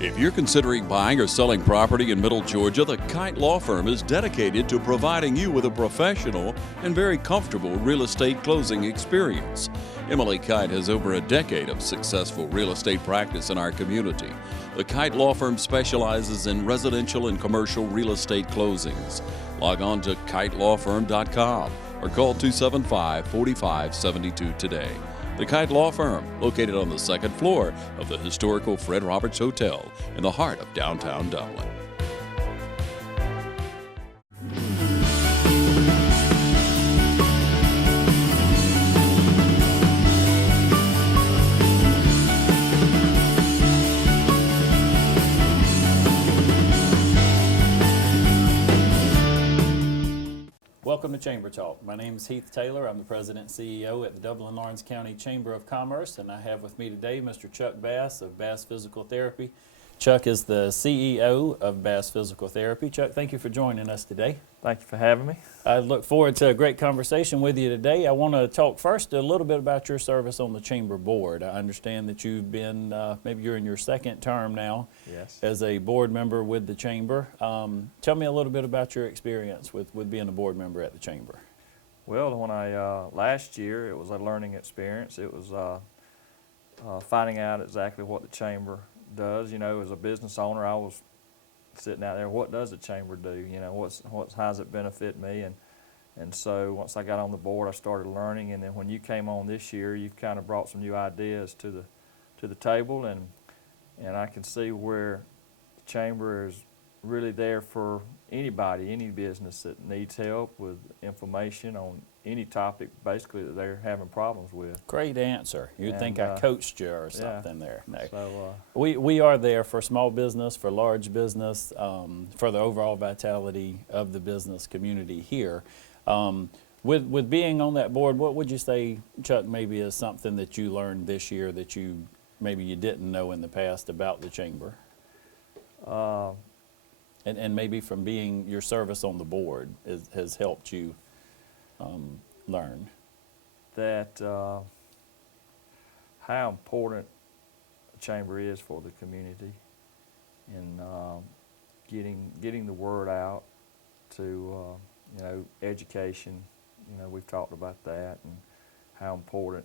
If you're considering buying or selling property in Middle Georgia, the Kite Law Firm is dedicated to providing you with a professional and very comfortable real estate closing experience. Emily Kite has over a decade of successful real estate practice in our community. The Kite Law Firm specializes in residential and commercial real estate closings. Log on to kitelawfirm.com or call 275-4572 today. The Kite Law Firm, located on the second floor of the historical Fred Roberts Hotel in the heart of downtown Dublin. Welcome to Chamber Talk. My name is Heath Taylor. I'm the President and CEO at the Dublin-Lawrence County Chamber of Commerce, and I have with me today Mr. Chuck Bass of Bass Physical Therapy. Chuck is the CEO of Bass Physical Therapy. Chuck, thank you for joining us today. Thank you for having me. I look forward to a great conversation with you today. I want to talk first a little bit about your service on the Chamber Board. I understand that you've been, maybe you're in your second term now. Yes. As a board member with the Chamber. Tell me a little bit about your experience with being a board member at the Chamber. Well, when last year, it was a learning experience. It was finding out exactly what the Chamber does. You know, as a business owner, I was sitting out there, what does the Chamber do? You know, how does it benefit me? And so once I got on the board, I started learning, and then when you came on this year, you've kind of brought some new ideas to the table, and I can see where the Chamber is really there for anybody, any business that needs help with information on any topic basically that they're having problems with. Great answer. You'd think I coached you or something there. No. So, we are there for small business, for large business, for the overall vitality of the business community here. With being on that board, what would you say, Chuck, maybe is something that you learned this year that maybe you didn't know in the past about the Chamber? And maybe from being your service on the board has helped you learn? That how important the Chamber is for the community and getting the word out to you know, education. You know, we've talked about that and how important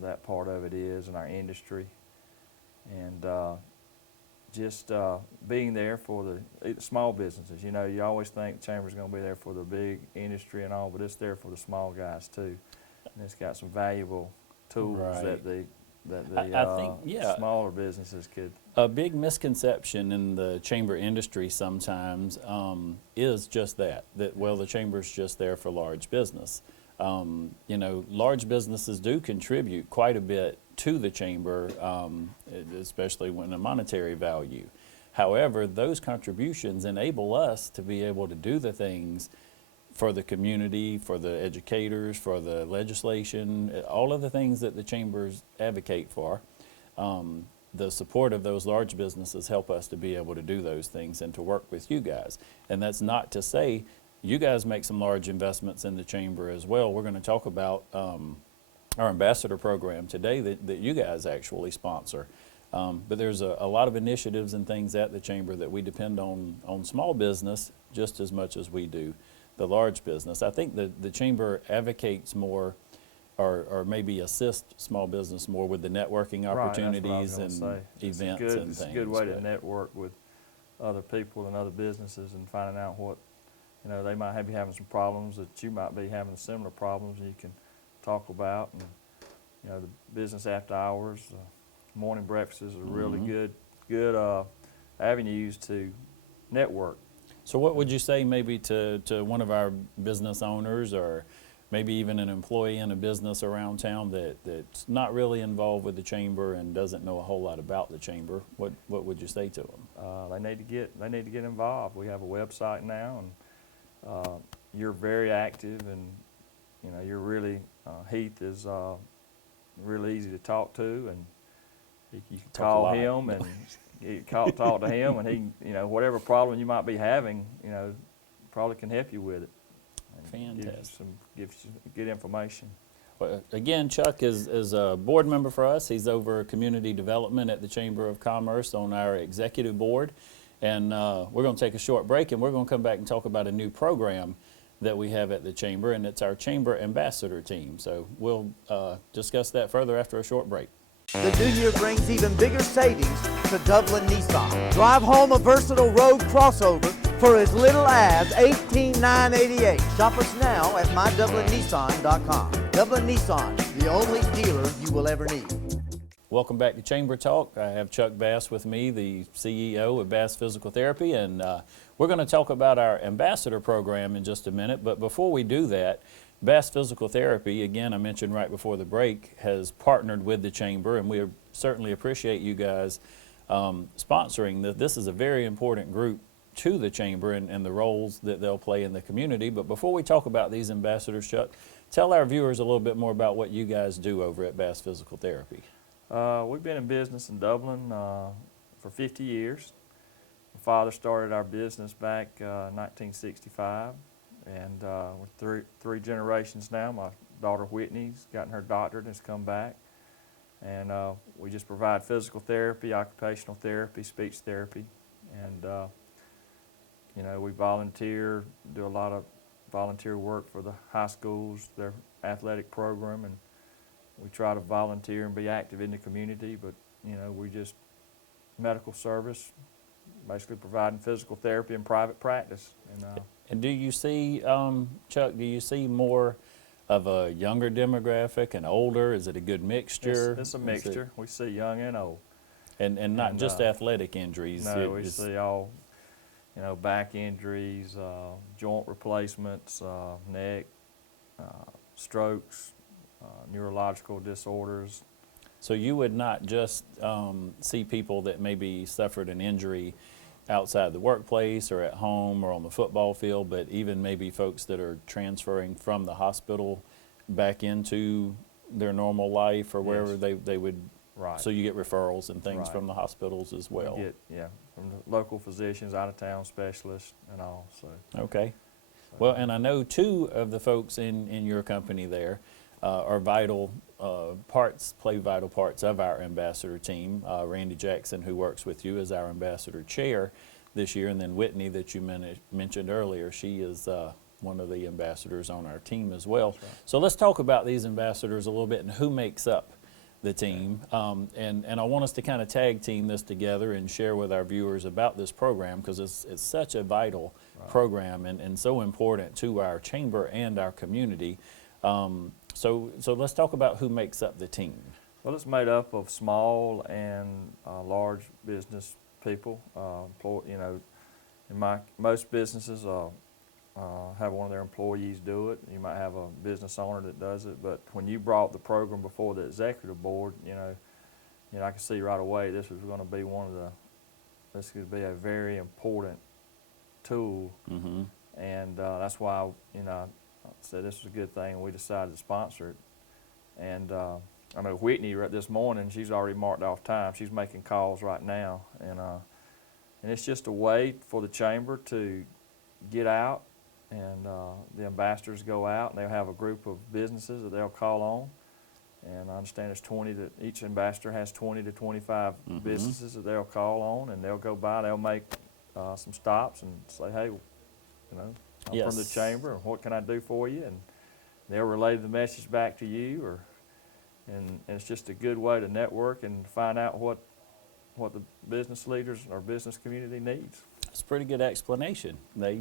that part of it is in our industry, and just being there for the small businesses. You know, you always think the Chamber's going to be there for the big industry and all, but it's there for the small guys too. And it's got some valuable tools that the I think, smaller businesses could. A big misconception in the Chamber industry sometimes is just that, well, the Chamber's just there for large business. You know, large businesses do contribute quite a bit to the Chamber, especially when a monetary value. However, those contributions enable us to be able to do the things for the community, for the educators, for the legislation, all of the things that the Chambers advocate for. The support of those large businesses help us to be able to do those things and to work with you guys. And that's not to say you guys make some large investments in the Chamber as well. We're going to talk about our ambassador program today that you guys actually sponsor. But there's a lot of initiatives and things at the Chamber that we depend on small business just as much as we do the large business. I think the Chamber advocates more or maybe assist small business more with the networking opportunities and events and things. It's a good way to network with other people and other businesses and finding out what, you know, they might be having some problems that you might be having similar problems, and you can talk about. And, you know, the business after hours, morning breakfasts are really good avenues to network. So what would you say maybe to one of our business owners or maybe even an employee in a business around town that's not really involved with the Chamber and doesn't know a whole lot about the Chamber? What would you say to them? They need to get involved. We have a website now, and you're very active, and you know, you're really Heath is really easy to talk to, and you can call him and you talk to him, and he, you know, whatever problem you might be having, you know, probably can help you with it. Fantastic. Gives you good information. Well, again, Chuck is a board member for us. He's over community development at the Chamber of Commerce on our executive board. And we're going to take a short break, and we're going to come back and talk about a new program that we have at the Chamber, and it's our Chamber Ambassador team. So we'll discuss that further after a short break. The new year brings even bigger savings to Dublin Nissan. Drive home a versatile road crossover for as little as $18,988. Shop us now at mydublinnissan.com. Dublin Nissan, the only dealer you will ever need. Welcome back to Chamber Talk. I have Chuck Bass with me, the CEO of Bass Physical Therapy, and we're going to talk about our ambassador program in just a minute. But before we do that, Bass Physical Therapy, again, I mentioned right before the break, has partnered with the Chamber, and we certainly appreciate you guys sponsoring this. This is a very important group to the Chamber and the roles that they'll play in the community. But before we talk about these ambassadors, Chuck, tell our viewers a little bit more about what you guys do over at Bass Physical Therapy. We've been in business in Dublin for 50 years. My father started our business back 1965, and we're three generations now. My daughter Whitney's gotten her doctorate and has come back. And we just provide physical therapy, occupational therapy, speech therapy, and you know, we volunteer, do a lot of volunteer work for the high schools, their athletic program, and we try to volunteer and be active in the community, but you know, we just medical service, basically providing physical therapy in private practice. And do you see, Chuck, do you see more of a younger demographic and older? Is it a good mixture? It's a mixture. We see young and old. And not just athletic injuries. No, we see all, you know, back injuries, joint replacements, neck, strokes, neurological disorders. So you would not just see people that maybe suffered an injury outside the workplace or at home or on the football field, but even maybe folks that are transferring from the hospital back into their normal life or wherever they would. Right. So you get referrals and things from the hospitals as well. We get, yeah, from the local physicians, out-of-town specialists, and all. So. Okay. Well, and I know two of the folks in your company there are vital parts, play vital parts of our ambassador team. Randy Jackson, who works with you, is our ambassador chair this year, and then Whitney, that you mentioned earlier, she is one of the ambassadors on our team as well. Right. So let's talk about these ambassadors a little bit and who makes up the team. And I want us to kind of tag team this together and share with our viewers about this program, because it's such a vital program and so important to our chamber and our community. So let's talk about who makes up the team. Well, it's made up of small and large business people. You know, in most businesses have one of their employees do it. You might have a business owner that does it, but when you brought the program before the executive board, you know, I could see right away this was going to be this could be a very important tool, and that's why, you know, I said this was a good thing, and we decided to sponsor it. And I know Whitney this morning, she's already marked off time. She's making calls right now, and it's just a way for the chamber to get out, and the ambassadors go out, and they'll have a group of businesses that they'll call on. And I understand there's each ambassador has 20 to 25 businesses that they'll call on, and they'll go by, they'll make some stops and say, hey, you know, I'm from the chamber, and what can I do for you? And they'll relay the message back to you, and it's just a good way to network and find out what the business leaders or business community needs. That's a pretty good explanation. They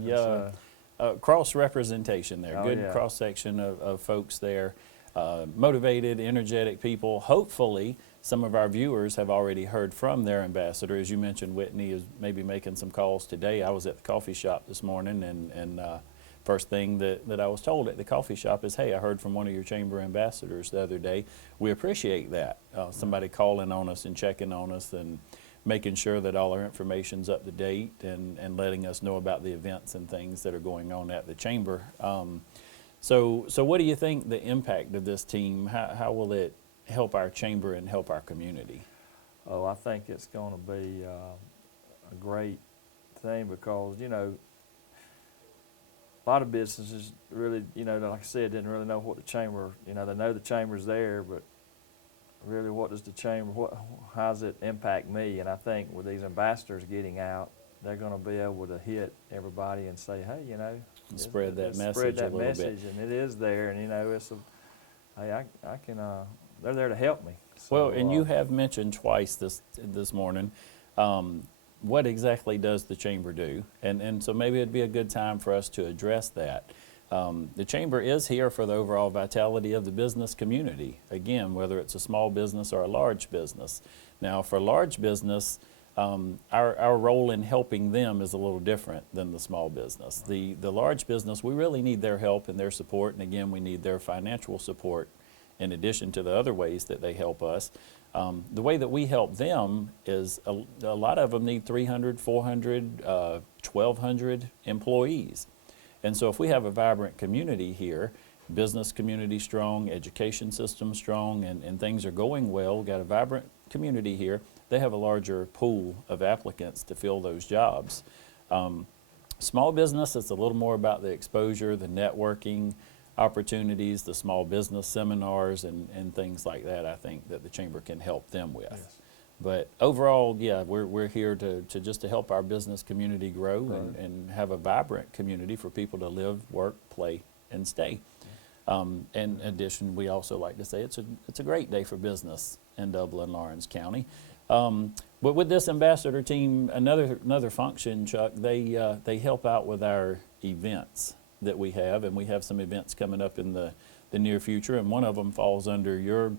cross-representation there, good cross-section of folks there, motivated, energetic people. Hopefully, some of our viewers have already heard from their ambassador. As you mentioned, Whitney is maybe making some calls today. I was at the coffee shop this morning, and first thing that I was told at the coffee shop is, hey, I heard from one of your chamber ambassadors the other day. We appreciate that. Somebody calling on us and checking on us and making sure that all our information's up to date and letting us know about the events and things that are going on at the chamber. So what do you think the impact of this team, how will it help our chamber and help our community? Oh, I think it's going to be a great thing, because, you know, a lot of businesses really, like I said, didn't really know what the chamber, they know the chamber's there, but really what does the chamber, how does it impact me? And I think with these ambassadors getting out, they're going to be able to hit everybody and say, hey, spread that message spread that a little message, bit. and it is there, and it's hey, I can, they're there to help me. So, Well, and you have mentioned twice this morning, what exactly does the chamber do? And so maybe it'd be a good time for us to address that. The chamber is here for the overall vitality of the business community, again, whether it's a small business or a large business. Now, for large business, our role in helping them is a little different than the small business. The large business, we really need their help and their support, and again, we need their financial support in addition to the other ways that they help us. The way that we help them is a lot of them need 300, 400, 1,200 employees. And so if we have a vibrant community here, business community strong, education system strong, and things are going well, we've got a vibrant community here, they have a larger pool of applicants to fill those jobs. Small business, it's a little more about the exposure, the networking opportunities, the small business seminars and things like that, I think that the chamber can help them with. Yes. But overall, yeah, we're here to just to help our business community grow and have a vibrant community for people to live, work, play, and stay. In addition, we also like to say it's a great day for business in Dublin, Lawrence County. But with this ambassador team, another function, Chuck, they help out with our events that we have, and we have some events coming up in the near future, and one of them falls under your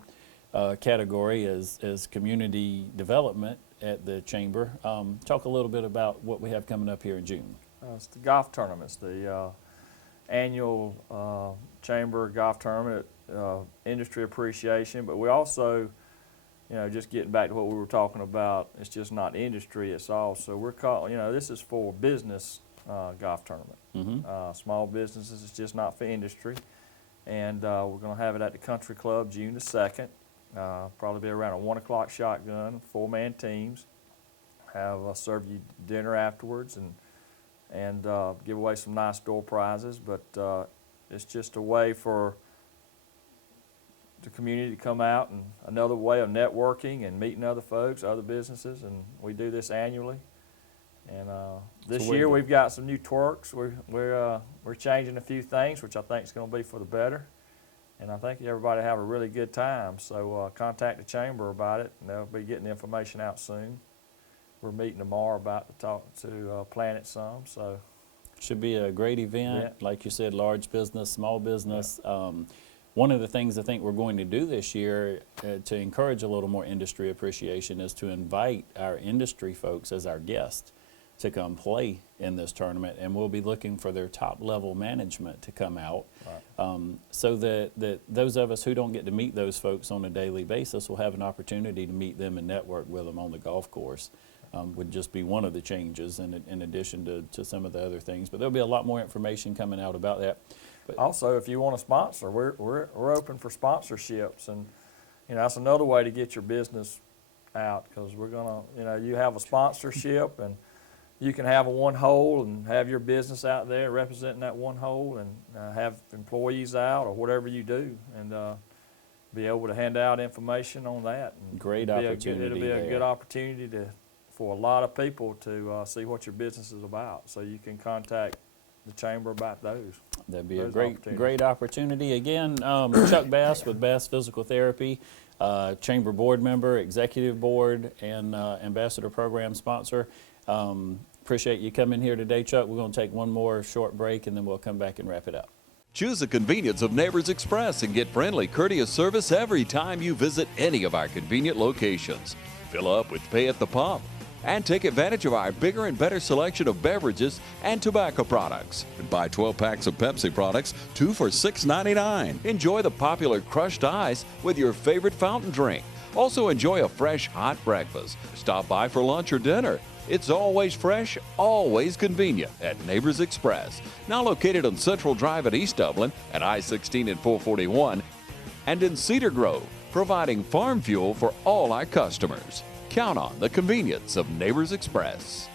category as community development at the chamber. Talk a little bit about what we have coming up here in June. It's the golf tournaments, the annual chamber golf tournament, industry appreciation, but we also, just getting back to what we were talking about, it's just not industry, it's also, we're calling, this is for business golf tournament. Mm-hmm. Small businesses, it's just not for industry. And we're going to have it at the Country Club June the 2nd. Probably be around a 1 o'clock shotgun, 4-man teams. Serve you dinner afterwards and give away some nice door prizes. But it's just a way for the community to come out, and another way of networking and meeting other folks, other businesses, and we do this annually. And this year we've got some new twerks. We're changing a few things, which I think is going to be for the better. And I think everybody have a really good time. So contact the chamber about it, and they'll be getting the information out soon. We're meeting tomorrow about to plan it some. So should be a great event, like you said, large business, small business. One of the things I think we're going to do this year to encourage a little more industry appreciation is to invite our industry folks as our guests to come play in this tournament, and we'll be looking for their top level management to come out, so that those of us who don't get to meet those folks on a daily basis will have an opportunity to meet them and network with them on the golf course. Would just be one of the changes in addition to some of the other things, but there'll be a lot more information coming out about that. But also, if you want to sponsor, we're open for sponsorships, and that's another way to get your business out, because we're gonna, you have a sponsorship, and you can have a one hole and have your business out there representing that one hole, and have employees out or whatever you do, and be able to hand out information on that. And great opportunity. It'll be a good opportunity for a lot of people to see what your business is about. So you can contact the chamber about those. That'd be a great opportunity. Again, Chuck Bass with Bass Physical Therapy, chamber board member, executive board, and ambassador program sponsor. Appreciate you coming here today, Chuck. We're going to take one more short break, and then we'll come back and wrap it up. Choose the convenience of Neighbors Express and get friendly, courteous service every time you visit any of our convenient locations. Fill up with pay at the pump and take advantage of our bigger and better selection of beverages and tobacco products. Buy 12 packs of Pepsi products, 2 for $6.99. Enjoy the popular crushed ice with your favorite fountain drink. Also enjoy a fresh, hot breakfast. Stop by for lunch or dinner. It's always fresh, always convenient at Neighbors Express. Now located on Central Drive at East Dublin at I-16 and 441, and in Cedar Grove, providing farm fuel for all our customers. Count on the convenience of Neighbors Express.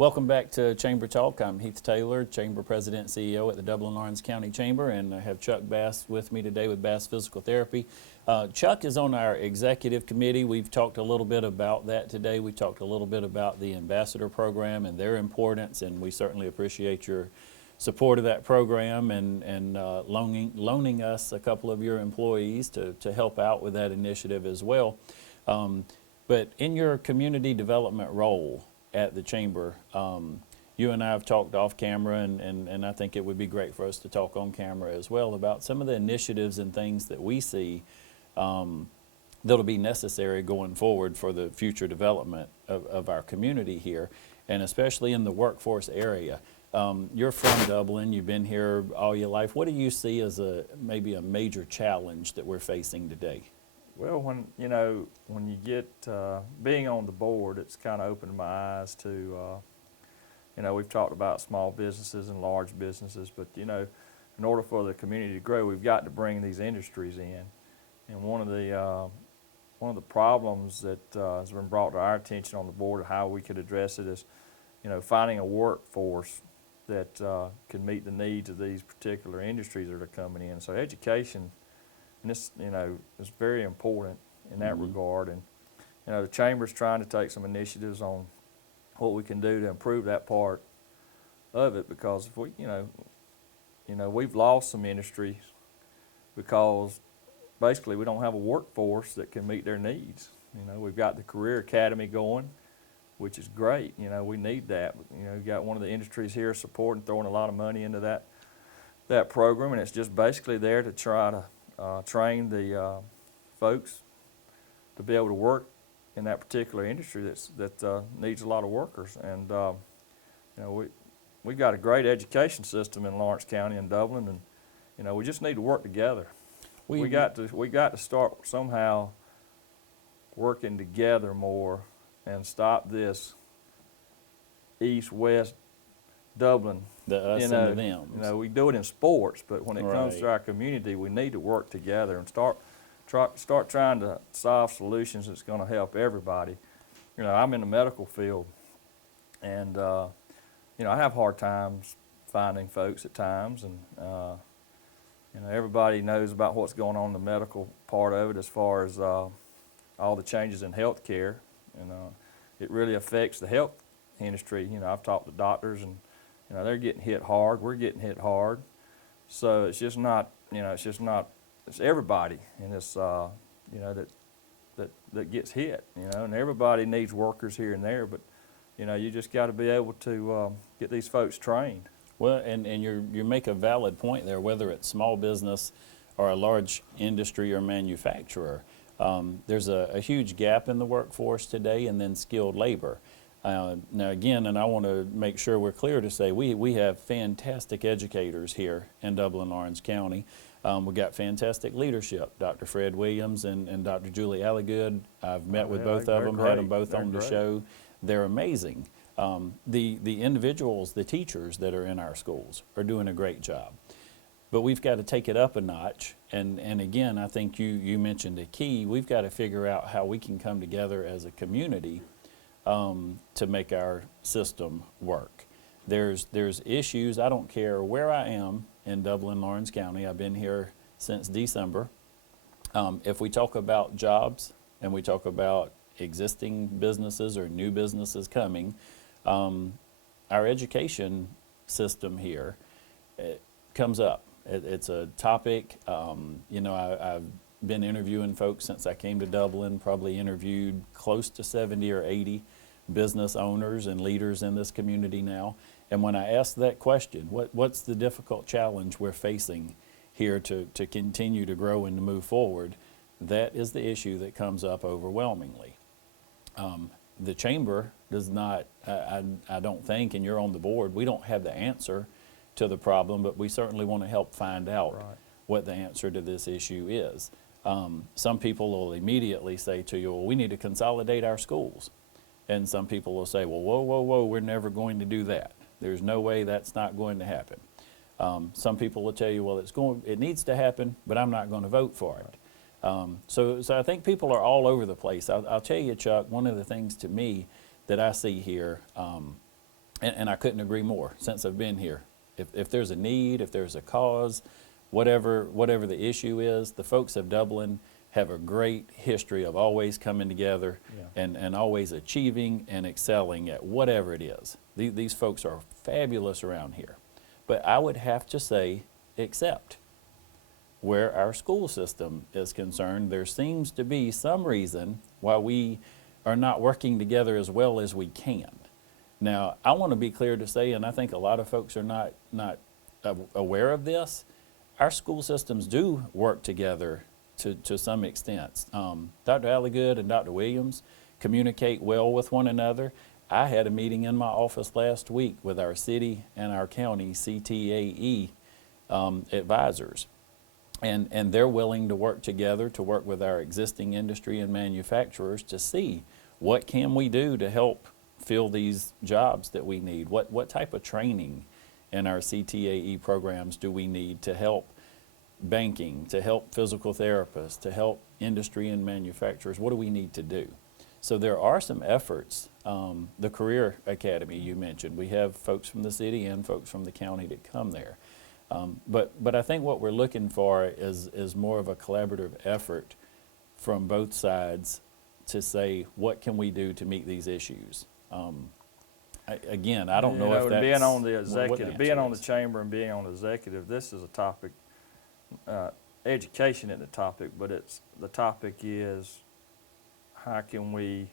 Welcome back to Chamber Talk. I'm Heath Taylor, Chamber President and CEO at the Dublin-Lawrence County Chamber, and I have Chuck Bass with me today with Bass Physical Therapy. Chuck is on our executive committee. We've talked a little bit about that today. We talked a little bit about the ambassador program and their importance, and we certainly appreciate your support of that program and loaning us a couple of your employees to help out with that initiative as well. But in your community development role at the Chamber, you and I have talked off camera, and I think it would be great for us to talk on camera as well about some of the initiatives and things that we see that'll be necessary going forward for the future development of our community here, and especially in the workforce area. You're from Dublin, you've been here all your life. What do you see as maybe a major challenge that we're facing today? Well, when you get being on the board, it's kind of opened my eyes to, we've talked about small businesses and large businesses, but in order for the community to grow, we've got to bring these industries in. And one of the problems that has been brought to our attention on the board of how we could address it is, finding a workforce that can meet the needs of these particular industries that are coming in. So education. And this, is very important in that regard. And, the Chamber's trying to take some initiatives on what we can do to improve that part of it, because if we, we've lost some industries because basically we don't have a workforce that can meet their needs. We've got the Career Academy going, which is great. We need that. We've got one of the industries here supporting, throwing a lot of money into that program, and it's just basically there to try to train the folks to be able to work in that particular industry that needs a lot of workers. And we've got a great education system in Lawrence County and Dublin, and we just need to work together. We got to start somehow working together more and stop this east-west Dublin. The us and the them. We do it in sports, but when it comes to our community, we need to work together and start trying to solve solutions that's going to help everybody. I'm in the medical field, and I have hard times finding folks at times, and everybody knows about what's going on in the medical part of it as far as all the changes in health care, and it really affects the health industry. I've talked to doctors, and they're getting hit hard. We're getting hit hard. So it's just not, it's everybody in this, that gets hit, and everybody needs workers here and there, but, you just got to be able to get these folks trained. Well, and you make a valid point there, whether it's small business or a large industry or manufacturer. There's a huge gap in the workforce today, and then skilled labor. Now again, and I want to make sure we're clear to say we have fantastic educators here in Dublin-Lawrence County. We've got fantastic leadership, Dr. Fred Williams and Dr. Julie Alligood. I've met with both of them, had them both on the show. They're amazing. The individuals, the teachers that are in our schools are doing a great job. But we've got to take it up a notch. And again, I think you mentioned a key. We've got to figure out how we can come together as a community to make our system work. There's issues. I don't care where I am in Dublin-Lawrence County. I've been here since December. If we talk about jobs and we talk about existing businesses or new businesses coming, our education system here comes up. It's a topic. I've been interviewing folks since I came to Dublin, probably interviewed close to 70 or 80 business owners and leaders in this community now. And when I ask that question, what's the difficult challenge we're facing here to continue to grow and to move forward, that is the issue that comes up overwhelmingly. The Chamber does not, I don't think, and you're on the board, we don't have the answer to the problem, but we certainly want to help find out what the answer to this issue is. Some people will immediately say to you, well, we need to consolidate our schools. And some people will say, well, whoa, we're never going to do that. There's no way that's not going to happen. Some people will tell you, well, it needs to happen, but I'm not going to vote for it. So I think people are all over the place. I'll tell you, Chuck, one of the things to me that I see here And I couldn't agree more since I've been here. If there's a need, if there's a cause, whatever the issue is, the folks of Dublin have a great history of always coming together and always achieving and excelling at whatever it is. These folks are fabulous around here. But I would have to say, except where our school system is concerned, there seems to be some reason why we are not working together as well as we can. Now, I want to be clear to say, and I think a lot of folks are not aware of this, our school systems do work together to some extent. Dr. Alligood and Dr. Williams communicate well with one another. I had a meeting in my office last week with our city and our county CTAE advisors. And they're willing to work together to work with our existing industry and manufacturers to see what can we do to help fill these jobs that we need. What type of training in our CTAE programs do we need to help banking, to help physical therapists, to help industry and manufacturers? What do we need to do? So there are some efforts. The Career Academy you mentioned, we have folks from the city and folks from the county that come there. But I think what we're looking for is more of a collaborative effort from both sides to say, what can we do to meet these issues? Again, I don't know if that's being on the executive, what the being answer on the is. chamber and being on the executive. This is a topic. Education isn't the topic, but the topic is how can we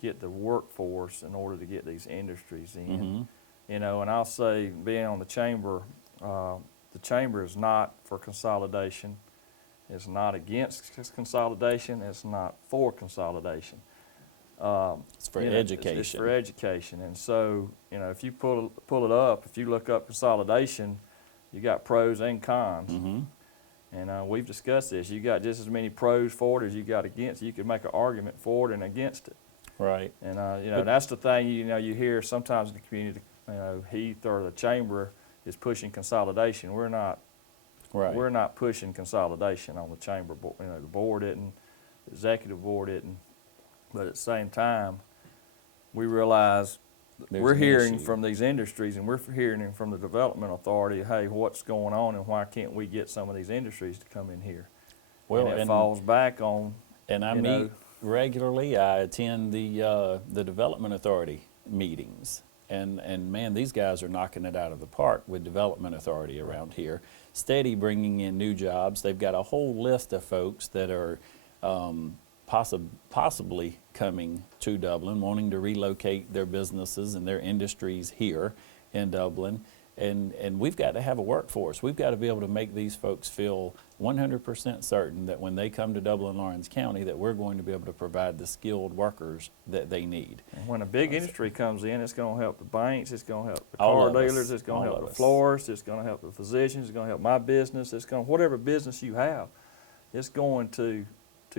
get the workforce in order to get these industries in. Mm-hmm. And I'll say, being on the chamber is not for consolidation. It's not against consolidation. It's not for consolidation. It's for education. It's for education. And so, if you pull it up, if you look up consolidation, you got pros and cons. Mm-hmm. And we've discussed this. You got just as many pros for it as you got against. You could make an argument for it and against it. Right. And that's the thing. You hear sometimes in the community. Heath or the chamber is pushing consolidation. We're not. Right. We're not pushing consolidation on the chamber board. The board isn't. The executive board isn't. But at the same time, we realize we're hearing from these industries, and we're hearing from the development authority, hey, what's going on and why can't we get some of these industries to come in here? Well, and it falls back on, and I meet regularly. I attend the development authority meetings, and man, these guys are knocking it out of the park with development authority around here, steady bringing in new jobs. They've got a whole list of folks that are possibly coming to Dublin, wanting to relocate their businesses and their industries here in Dublin. And we've got to have a workforce. We've got to be able to make these folks feel 100% certain that when they come to Dublin-Lawrence County that we're going to be able to provide the skilled workers that they need. And when a big industry comes in, it's going to help the banks, it's going to help the All car of us. dealers, it's going to All help of the us. florists, it's going to help the physicians, it's going to help my business, it's going to, whatever business you have, it's going to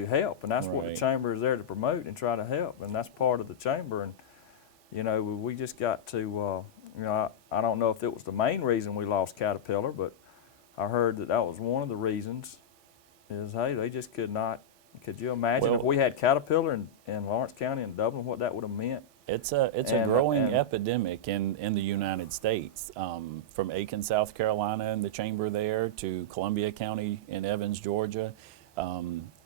help. And that's what the Right. chamber is there to promote and try to help. And that's part of the chamber. And, we just got to, I don't know if it was the main reason we lost Caterpillar, but I heard that was one of the reasons is, hey, they just could not. Could you imagine if we had Caterpillar in Lawrence County and Dublin, what that would have meant? It's a growing epidemic in the United States, from Aiken, South Carolina, and the chamber there to Columbia County in Evans, Georgia.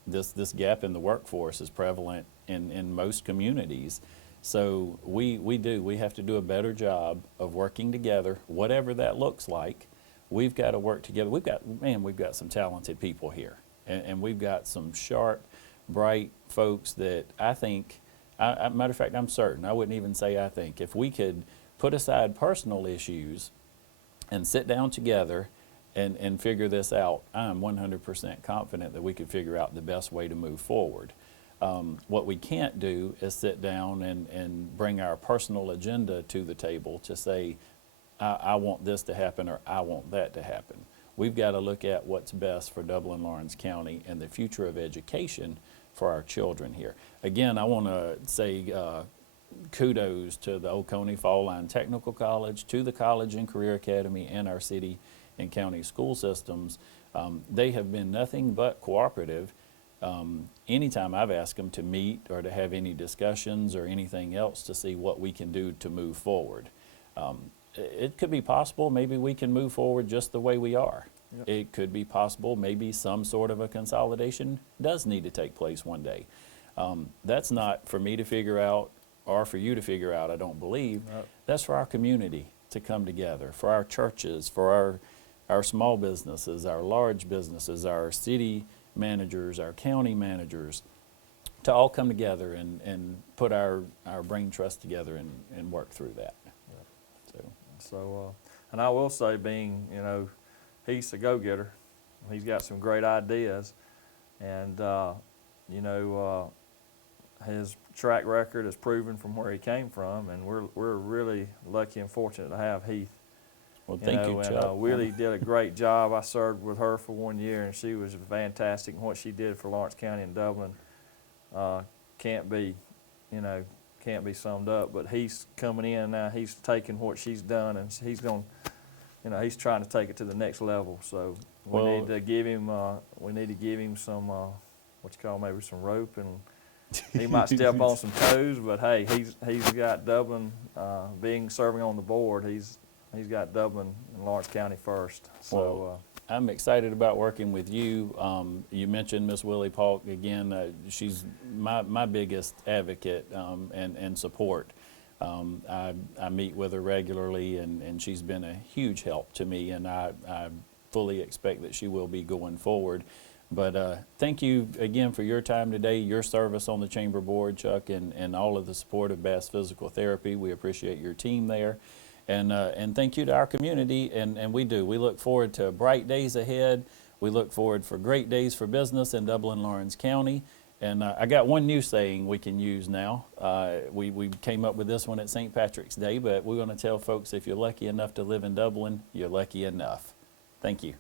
This gap in the workforce is prevalent in most communities. So we have to do a better job of working together, whatever that looks like. We've got to work together. We've got some talented people here, and we've got some sharp, bright folks that I think, matter of fact, I'm certain, I wouldn't even say I think, if we could put aside personal issues and sit down together and figure this out, I'm 100% confident that we could figure out the best way to move forward. What we can't do is sit down and bring our personal agenda to the table to say, I want this to happen or I want that to happen. We've got to look at what's best for Dublin-Lawrence County and the future of education for our children here. Again, I want to say kudos to the Oconee Fall Line Technical College, to the College and Career Academy, and our city and county school systems. They have been nothing but cooperative. Anytime I've asked them to meet or to have any discussions or anything else to see what we can do to move forward. It could be possible maybe we can move forward just the way we are. Yep. It could be possible maybe some sort of a consolidation does need to take place one day. That's not for me to figure out or for you to figure out, I don't believe. Right. That's for our community to come together, for our churches, for our small businesses, our large businesses, our city managers, our county managers, to all come together and put our brain trust together and work through that. So, and I will say, being, he's a go-getter. He's got some great ideas, and his track record is proven from where he came from, and we're really lucky and fortunate to have Heath. Well, thank you, Chuck. And Willie did a great job. I served with her for 1 year, and she was fantastic. And what she did for Lawrence County and Dublin can't be summed up. But he's coming in now. He's taking what she's done, and he's going, he's trying to take it to the next level. So we need to give him some maybe some rope, and he might step on some toes. But hey, he's got Dublin serving on the board. He's got Dublin and Lawrence County first. So I'm excited about working with you. You mentioned Miss Willie Paulk again. She's my biggest advocate and support. I meet with her regularly, and she's been a huge help to me, and I fully expect that she will be going forward. But thank you again for your time today, your service on the Chamber Board, Chuck, and all of the support of Bass Physical Therapy. We appreciate your team there. And thank you to our community, and we do. We look forward to bright days ahead. We look forward for great days for business in Dublin-Lawrence County. And I got one new saying we can use now. We came up with this one at St. Patrick's Day, but we're going to tell folks if you're lucky enough to live in Dublin, you're lucky enough. Thank you.